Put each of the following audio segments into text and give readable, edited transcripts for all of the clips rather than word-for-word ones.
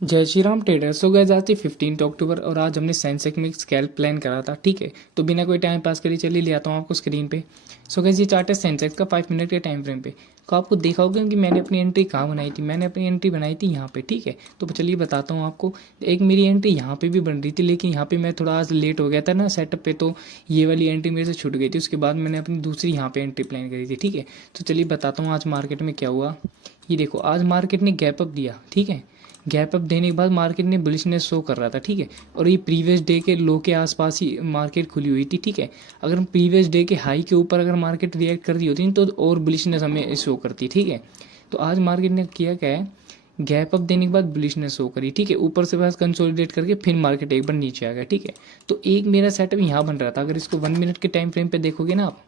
जय श्री राम ट्रेडर्स। सो गए आज थी 15 अक्टूबर और आज हमने सेंसेक्स में स्कैल्प प्लान करा था। ठीक है, तो बिना कोई टाइम पास करे चलिए ले आता हूँ आपको स्क्रीन पे। सो गए ये चार्ट है सेंसेक्स का 5 मिनट के टाइम फ्रेम पे। तो आपको देखा होगा कि मैंने अपनी एंट्री कहाँ बनाई थी। मैंने अपनी एंट्री बनाई थी यहाँ पे। ठीक है, तो चलिए बताता हूँ आपको। एक मेरी एंट्री यहाँ पे भी बन रही थी, लेकिन यहाँ पे मैं थोड़ा आज लेट हो गया था ना सेटअप पे, तो ये वाली एंट्री मेरे से छूट गई थी। उसके बाद मैंने अपनी दूसरी यहाँ पे एंट्री प्लान करी थी। ठीक है, तो चलिए बताता हूँ आज मार्केट में क्या हुआ। ये देखो, आज मार्केट ने गैप अप दिया। ठीक है, गैप अप देने के बाद मार्केट ने बुलिशनेस शो कर रहा था। ठीक है, और ये प्रीवियस डे के लो के आसपास ही मार्केट खुली हुई थी। ठीक है, अगर प्रीवियस डे के हाई के ऊपर अगर मार्केट रिएक्ट कर रही होती तो और बुलिशनेस हमें शो करती। ठीक है, तो आज मार्केट ने किया क्या है, गैप अप देने के बाद बुलिशनेस शो करी। ठीक है, ऊपर से बस कंसोलिडेट करके फिर मार्केट एक बार नीचे आ गया। ठीक है, तो एक मेरा सेटअप यहाँ बन रहा था। अगर इसको 1 मिनट के टाइम फ्रेम पे देखोगे ना आप,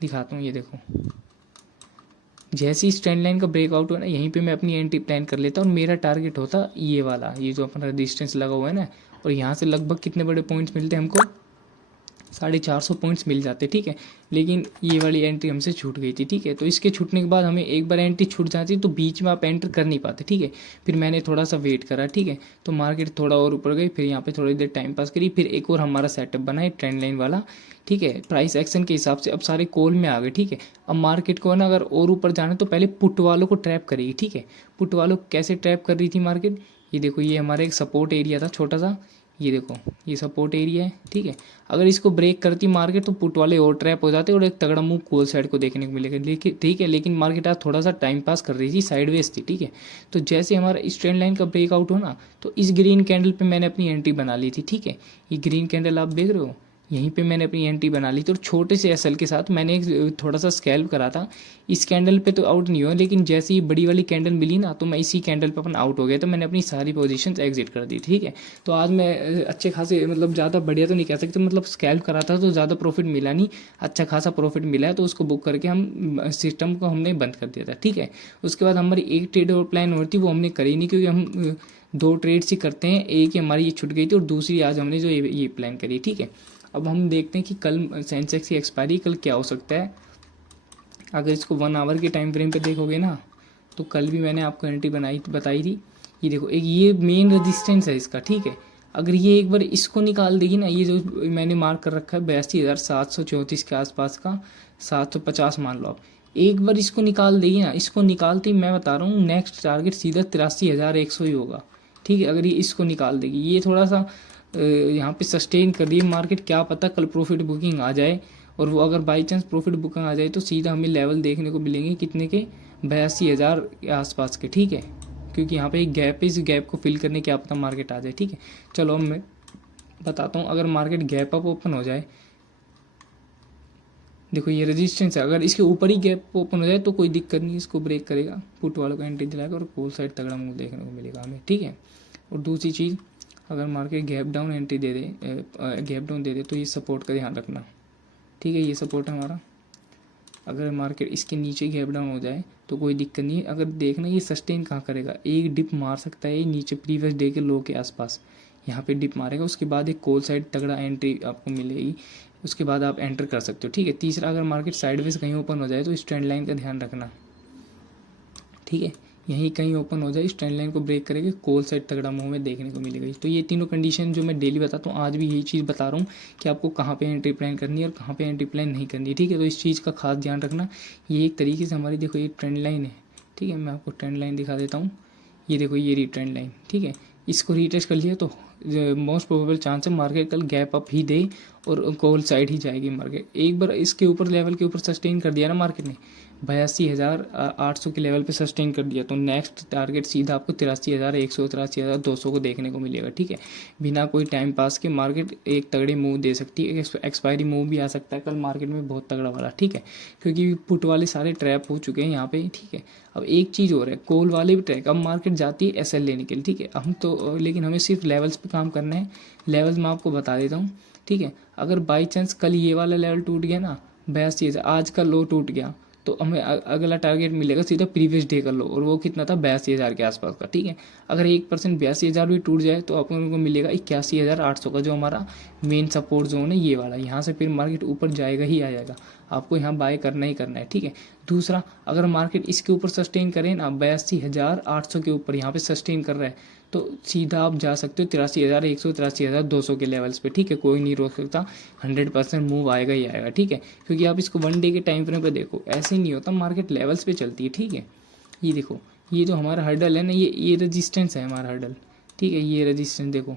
दिखाता हूँ, ये देखो, जैसे ही ट्रेंड लाइन का ब्रेकआउट हुआ ना, यहीं पे मैं अपनी एंट्री प्लान कर लेता और मेरा टारगेट होता ये वाला, ये जो अपना रेजिस्टेंस लगा हुआ है ना। और यहाँ से लगभग कितने बड़े पॉइंट्स मिलते हैं हमको, 450 पॉइंट्स मिल जाते। ठीक है, लेकिन ये वाली एंट्री हमसे छूट गई थी। ठीक है, तो इसके छूटने के बाद हमें एक बार एंट्री छूट जाती तो बीच में आप एंटर कर नहीं पाते। ठीक है, फिर मैंने थोड़ा सा वेट करा। ठीक है, तो मार्केट थोड़ा और ऊपर गई, फिर यहाँ पे थोड़ी देर टाइम पास करी, फिर एक और हमारा सेटअप बना है ट्रेंड लाइन वाला। ठीक है, प्राइस एक्शन के हिसाब से अब सारे कॉल में आ गए। ठीक है, अब मार्केट को ना अगर और ऊपर जाना तो पहले पुट वालों को ट्रैप करेगी। ठीक है, पुट वालों को कैसे ट्रैप कर रही थी मार्केट, ये देखो, ये हमारा एक सपोर्ट एरिया था छोटा सा। ये देखो, ये सपोर्ट एरिया है। ठीक है, अगर इसको ब्रेक करती मार्केट तो पुट वाले और ट्रैप हो जाते और एक तगड़ा मूव कॉल साइड को देखने को मिलेगा। लेकिन ठीक है, लेकिन मार्केट आज थोड़ा सा टाइम पास कर रही थी, साइडवेज थी। ठीक है, तो जैसे हमारा इस ट्रेंड लाइन का ब्रेकआउट हो ना, तो इस ग्रीन कैंडल पे मैंने अपनी एंट्री बना ली थी। ठीक है, ये ग्रीन कैंडल आप देख रहे हो, यहीं पे मैंने अपनी एंट्री बना ली थी और छोटे से एसएल के साथ मैंने एक थोड़ा सा स्कैल्प करा था। इस कैंडल पे तो आउट नहीं हुआ, लेकिन जैसे ही बड़ी वाली कैंडल मिली ना, तो मैं इसी कैंडल पे अपना आउट हो गया। तो मैंने अपनी सारी पोजीशन एग्जिट कर दी। ठीक है, तो आज मैं अच्छे खासे, मतलब ज़्यादा बढ़िया तो नहीं कह सकते, मतलब स्कैल्प करा था तो ज़्यादा प्रॉफिट मिला नहीं, अच्छा खासा प्रॉफिट मिला है। तो उसको बुक करके हम सिस्टम को हमने बंद कर दिया था। ठीक है, उसके बाद हमारी एक ट्रेड और प्लान और थी, वो हमने करी नहीं, क्योंकि हम दो ट्रेड्स ही करते हैं। एक ही हमारी ये छूट गई थी और दूसरी आज हमने जो ये प्लान करी। ठीक है, अब हम देखते हैं कि कल सेंसेक्स की एक्सपायरी कल क्या हो सकता है। अगर इसको 1 आवर के टाइम फ्रेम पे देखोगे ना, तो कल भी मैंने आपको एंट्री बताई थी। ये देखो, एक ये मेन रेजिस्टेंस है इसका। ठीक है, अगर ये एक बार इसको निकाल देगी ना, ये जो मैंने मार्क कर रखा है 82,734 के आसपास का, 750 मान लो आप, एक बार इसको निकाल देगी ना, इसको निकालती मैं बता रहा हूँ नेक्स्ट टारगेट सीधा 83,100 ही होगा। ठीक है, अगर ये इसको निकाल देगी, ये थोड़ा सा यहाँ पे सस्टेन कर रही है मार्केट, क्या पता कल प्रॉफिट बुकिंग आ जाए। और वो अगर बाई चांस प्रॉफिट बुकिंग आ जाए तो सीधा हमें लेवल देखने को मिलेंगे कितने के, 82,000 के आसपास के। ठीक है, क्योंकि यहाँ पे एक गैप है, इस गैप को फिल करने क्या पता मार्केट आ जाए। ठीक है, चलो अब मैं बताता हूँ, अगर मार्केट गैप अप ओपन हो जाए, देखो ये रेजिस्टेंस है, अगर इसके ऊपर ही गैप ओपन हो जाए तो कोई दिक्कत नहीं, इसको ब्रेक करेगा, पुट वालों को एंट्री दिलाएगा और कॉल साइड तगड़ा मूव देखने को मिलेगा हमें। ठीक है, और दूसरी चीज़, अगर मार्केट गैप डाउन एंट्री दे दे, गैप डाउन दे दे, तो ये सपोर्ट का ध्यान रखना। ठीक है, ये सपोर्ट है हमारा। अगर मार्केट इसके नीचे गैप डाउन हो जाए तो कोई दिक्कत नहीं है। अगर देखना ये सस्टेन कहाँ करेगा, एक डिप मार सकता है नीचे प्रीवियस डे के लो के आसपास, यहाँ पे डिप मारेगा, उसके बाद एक कॉल साइड तगड़ा एंट्री आपको मिलेगी, उसके बाद आप एंटर कर सकते हो। ठीक है, तीसरा, अगर मार्केट साइडवेज कहीं ओपन हो जाए तो इस ट्रेंड लाइन का ध्यान रखना। ठीक है, यहीं कहीं ओपन हो जाए, इस ट्रेंड लाइन को ब्रेक करेंगे, कॉल साइड तगड़ा मूव में देखने को मिलेगा। तो ये तीनों कंडीशन जो मैं डेली बताता हूँ, आज भी यही चीज़ बता रहा हूँ कि आपको कहाँ पे एंट्री प्लान करनी है और कहाँ पे एंट्री प्लान नहीं करनी है। ठीक है, तो इस चीज़ का खास ध्यान रखना। ये एक तरीके से हमारी, देखो ये ट्रेंड लाइन है। ठीक है, मैं आपको ट्रेंड लाइन दिखा देता हूँ। ये देखो, ये रही ट्रेंड लाइन। ठीक है, इसको रीटेस्ट कर लिया तो मोस्ट प्रोबेबल चांस है मार्केट कल गैप अप ही दे और कॉल साइड ही जाएगी मार्केट। एक बार इसके ऊपर लेवल के ऊपर सस्टेन कर दिया ना मार्केट ने, 82,800 के लेवल पे सस्टेन कर दिया, तो नेक्स्ट टारगेट सीधा आपको 83,100, 83,200 को देखने को मिलेगा। ठीक है, बिना कोई टाइम पास के मार्केट एक तगड़े मूव दे सकती है, एक्सपायरी मूव भी आ सकता है कल मार्केट में बहुत तगड़ा वाला। ठीक है, क्योंकि पुट वाले सारे ट्रैप हो चुके हैं यहाँ पे। ठीक है, अब एक चीज़ और है, कॉल वाले भी ट्रैक, अब मार्केट जाती है एसएल लेने के लिए। ठीक है, हम तो, लेकिन हमें सिर्फ लेवल्स पे काम करना है। लेवल्स मैं आपको बता देता हूँ। ठीक है, अगर बाई चांस कल ये वाला लेवल टूट गया ना, 82,000, आज का लो टूट गया, तो हमें अगला टारगेट मिलेगा सीधा प्रीवियस डे का लो, और वो कितना था, 82,000 के आसपास का। ठीक है, अगर 1% 82,000 भी टूट जाए तो अपन को मिलेगा 81,800 का, जो हमारा मेन सपोर्ट जोन है ये वाला। यहाँ से फिर मार्केट ऊपर जाएगा ही आ जाएगा, आपको यहाँ बाय करना ही करना है। ठीक है, दूसरा, अगर मार्केट इसके ऊपर सस्टेन करें ना, 82,800 के ऊपर यहाँ पे सस्टेन कर रहा है, तो सीधा आप जा सकते हो 83,100 83,200 के लेवल्स पे, ठीक है। कोई नहीं रोक सकता, 100% मूव आएगा ही आएगा, ठीक है। क्योंकि आप इसको 1 डे के टाइम फ्रेम पे देखो, ऐसे ही नहीं होता, मार्केट लेवल्स पे चलती है, ठीक है। ये देखो, ये जो हमारा हर्डल है ना, ये रेजिस्टेंस है हमारा हर्डल, ठीक है। ये रेजिस्टेंस देखो,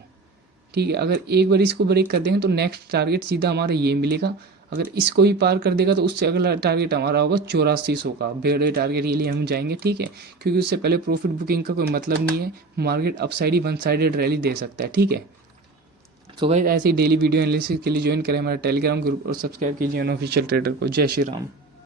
ठीक है। अगर एक बार इसको ब्रेक कर देंगे तो नेक्स्ट टारगेट सीधा हमारा ये मिलेगा। अगर इसको भी पार कर देगा तो उससे अगला टारगेट हमारा होगा 8400 का, बड़े टारगेट के लिए हम जाएंगे, ठीक है। क्योंकि उससे पहले प्रॉफिट बुकिंग का कोई मतलब नहीं है, मार्केट अपसाइड ही वन साइडेड रैली दे सकता है, ठीक है। तो गाइस ऐसे ही डेली वीडियो एनालिसिस के लिए ज्वाइन करें हमारा टेलीग्राम ग्रुप और सब्सक्राइब कीजिए अनऑफिशियल ट्रेडर को। जय श्री राम।